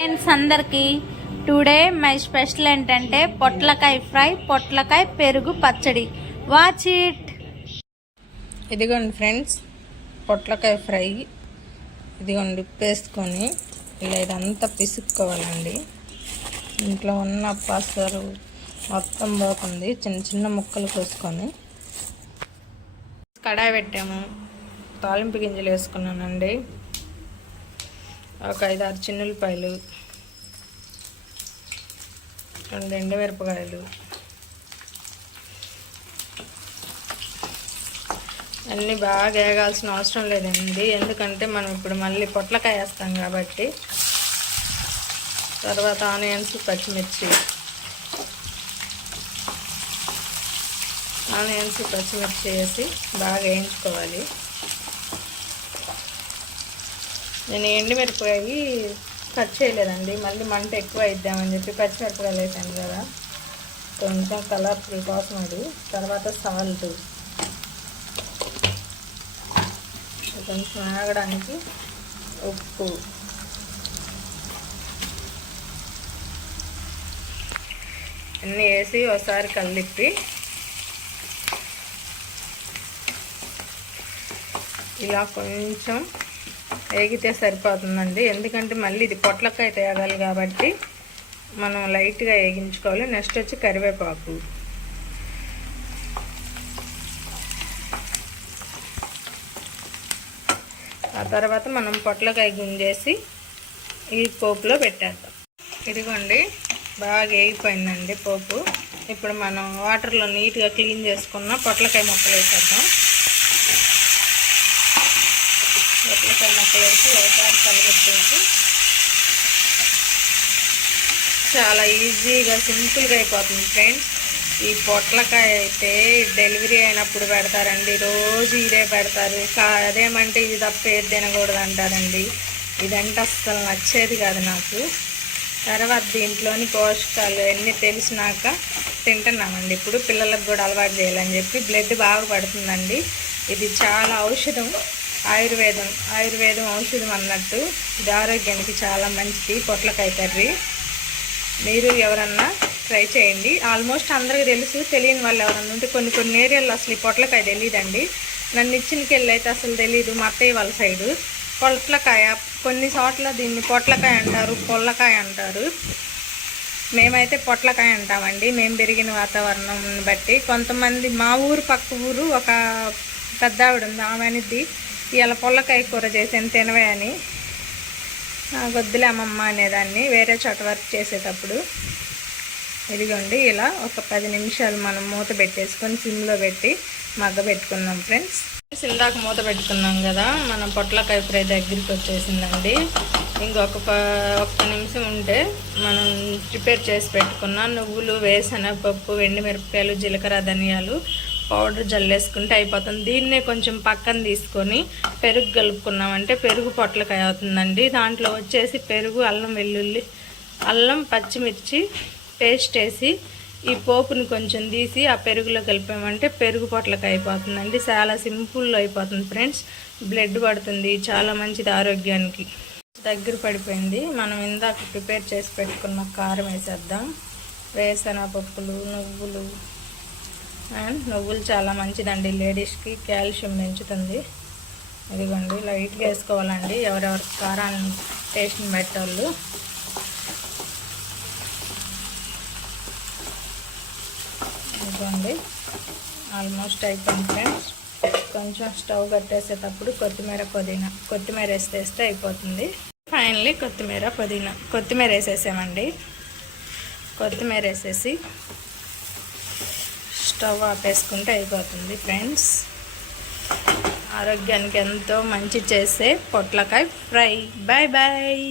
Friends అందరికి today my special ఏంటంటే పొట్లకాయ ఫ్రై పొట్లకాయ పెరుగు పచ్చడి. వాచ్ ఇట్ ఇదిగోండి ఫ్రెండ్స్ పొట్లకాయ ఫ్రై. ఇదిగోండి ఉప్పేసుకొని ఇలా ఇదంతా పిసుక్కోవాలండి. ఇంట్లో ఉన్న పసరు మొత్తం పోతుంది చిన్న చిన్న ముక్కలు కోసుకొని. కడాయి పెట్టాము తాలింపు గింజలు వేసుకున్నానండి. ఒక ఐదు ఆరు చిన్నులపాయలు రెండు ఎండుమిరపకాయలు అన్నీ బాగా వేగాల్సిన అవసరం లేదండి. ఎందుకంటే మనం ఇప్పుడు మళ్ళీ పొట్లకాయ వేస్తాం కాబట్టి తర్వాత ఆనియన్స్ పచ్చిమిర్చి. ఆనియన్స్ పచ్చిమిర్చి వేసి బాగా వేయించుకోవాలి. నేను ఎండుమిరపకాయ కట్ చేయలేదండి. మళ్ళీ మంట ఎక్కువ అయిద్దామని చెప్పి పచ్చిమిరపకాయలు వేసాను కదా. కొంచెం కలర్ఫుల్ కోసం అది. తర్వాత సాల్ట్. కొంచెం ఆగడానికి ఉప్పు. అన్నీ వేసి ఒకసారి కలిపి ఇలా కొంచెం వేగితే సరిపోతుందండి. ఎందుకంటే మళ్ళీ ఇది పొట్లకాయ తేగాలి కాబట్టి మనం లైట్గా వేగించుకోవాలి. నెక్స్ట్ వచ్చి కరివేపాకు. ఆ తర్వాత మనం పొట్లకాయ గుంజేసి ఈ పోపులో పెట్టేద్దాం. ఇదిగోండి బాగా వేగిపోయిందండి పోపు. ఇప్పుడు మనం వాటర్లో నీట్గా క్లీన్ చేసుకున్న పొట్లకాయ ముక్కలు వేసేద్దాం. పొట్లకాయ ముక్కలు వేసి ఒకసారి కలిపెట్టేసి చాలా ఈజీగా సింపుల్గా అయిపోతుంది ఫ్రెండ్స్ ఈ పొట్లకాయ అయితే డెలివరీ అయినప్పుడు పెడతారండి. రోజు ఇదే పెడతారు. కా- అదేమంటే ఇది తప్ప ఏది తినకూడదు అంటారండి. ఇదంటే అస్సలు నచ్చేది కాదు నాకు. తర్వాత దీంట్లోని పోషకాలు అన్నీ తెలిసినాక తింటున్నామండి. ఇప్పుడు పిల్లలకు కూడా అలవాటు చేయాలని చెప్పి బ్లడ్ బాగా పడుతుందండి. ఇది చాలా ఔషధం. ఆయుర్వేదం ఆయుర్వేదం ఔషధం అన్నట్టు ఇది ఆరోగ్యానికి చాలా మంచిది పొట్లకాయ కర్రీ. మీరు ఎవరన్నా ట్రై చేయండి. ఆల్మోస్ట్ అందరికీ తెలుసు తెలియని వాళ్ళు ఎవరన్నా ఉంటే కొన్ని కొన్ని ఏరియాల్లో అసలు ఈ పొట్లకాయ తెలియదండి నన్ను ఇచ్చినకెళ్ళి అయితే అసలు తెలియదు మా అత్తయ్య వాళ్ళ సైడు. పొట్లకాయ కొన్ని చోట్ల దీన్ని పొట్లకాయ అంటారు పొల్లకాయ అంటారు. మేమైతే పొట్లకాయ అంటామండి. మేము పెరిగిన వాతావరణం బట్టి కొంతమంది మా ఊరు పక్క ఊరు ఒక పెద్ద ఆవిడ ఉంది ఆమె అనేది ఇలా పొల్లకాయ కూర చేసాను తినవే అని. వద్దులేమమ్మ అమ్మమ్మ అనేదాన్ని వేరే చోట వర్క్ చేసేటప్పుడు. ఇదిగోండి ఇలా ఒక పది నిమిషాలు మనం మూత పెట్టేసుకొని సిమ్లో పెట్టి మగ్గ పెట్టుకున్నాం ఫ్రెండ్స్. ఇందాక మూత పెట్టుకున్నాం కదా మనం పొట్లకాయ ఫ్రై దగ్గరికి వచ్చేసిందండి. ఇంకొక ఒక్క నిమిషం ఉంటే మనం ప్రిపేర్ చేసి పెట్టుకున్న నువ్వులు వేసనపప్పు మిరపకాయలు జీలకర్ర ధనియాలు పౌడర్ జల్లేసుకుంటే అయిపోతుంది. దీన్నే కొంచెం పక్కన తీసుకొని పెరుగు కలుపుకున్నామంటే పెరుగు పొట్లకాయ అవుతుందండి. దాంట్లో వచ్చేసి పెరుగు అల్లం వెల్లుల్లి అల్లం పచ్చిమిర్చి పేస్ట్ వేసి ఈ పోపుని కొంచెం తీసి ఆ పెరుగులో కలిపామంటే పెరుగు పొట్లకాయ అయిపోతుందండి. చాలా సింపుల్లో అయిపోతుంది ఫ్రెండ్స్. బ్లడ్ పడుతుంది. చాలా మంచిది ఆరోగ్యానికి. దగ్గర పడిపోయింది. మనం ఇందాక ప్రిపేర్ చేసి పెట్టుకున్న కారం వేసేద్దాం. వేసన పప్పులు నువ్వులు అండ్ నువ్వులు చాలా మంచిదండి. లేడీస్కి కాల్షియం పెంచుతుంది. ఇదిగోండి లైట్గా వేసుకోవాలండి. ఎవరెవరి కారాన్ని టేస్ట్ని పెట్టేవాళ్ళు ఇదిగోండి ఆల్మోస్ట్ అయిపోయింది ఫ్రెండ్స్. కొంచెం స్టవ్ కట్టేసేటప్పుడు కొత్తిమీర పుదీనా కొత్తిమీర వేసేస్తే అయిపోతుంది. ఫైనలీ కొత్తిమీర పుదీనా కొత్తిమీర వేసేసామండి. కొత్తిమీర వేసేసి స్టవ్ ఆపేసుకుంటే అయిపోతుంది ఫ్రెండ్స్. ఆరోగ్యానికి ఎంతో మంచి చేసే పొట్లకాయ ఫ్రై. Bye bye.